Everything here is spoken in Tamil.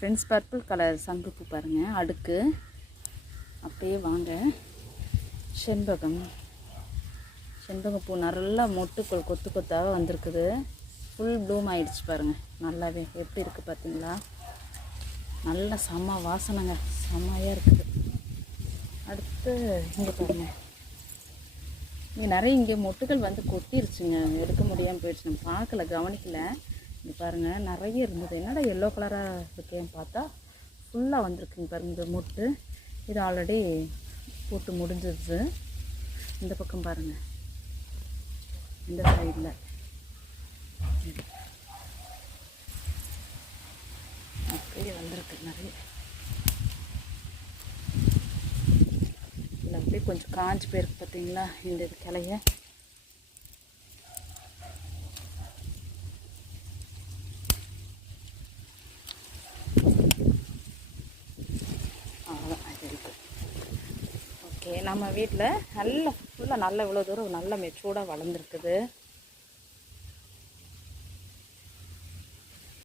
ஃப்ரெண்ட்ஸ் பர்பிள் கலர் சங்குப்பூ பாருங்கள், அடுக்கு. அப்படியே வாங்க, செண்பகப்பூ நல்லா மொட்டுக்கள் கொத்து கொத்தாக வந்திருக்குது. ஃபுல் ப்ளூம் ஆகிடுச்சு பாருங்கள். நல்லாவே எப்படி இருக்குது பார்த்தீங்களா? நல்ல செம்ம வாசனைங்க, செம்மையாக இருக்குது. அடுத்து இங்கே பாருங்கள், இங்கே நிறைய இங்கே மொட்டுகள் வந்து கொட்டிருச்சுங்க, எடுக்க முடியாமல் போயிடுச்சு. நம்ம பார்க்கல, கவனிக்கல. இங்கே பாருங்கள், நிறைய இருந்தது. என்னடா எல்லோ கலராக இருக்கேன்னு பார்த்தா ஃபுல்லாக வந்திருக்குங்க பாருங்கள் இந்த மொட்டு. இது ஆல்ரெடி போட்டு முடிஞ்சிருச்சு. இந்த பக்கம் பாருங்கள், இந்த சைடில் அப்படியே வந்திருக்கு நிறைய. இதில் அப்படியே கொஞ்சம் காஞ்சி போயிருக்கு பார்த்தீங்களா இந்த இது கிளைய. அவ்வளோதான் இது இருக்குது. ஓகே, நம்ம வீட்டில் நல்லா ஃபுல்லாக நல்லா இவ்வளோ தூரம் நல்லா மெச்சூர்டாக வளர்ந்துருக்குது.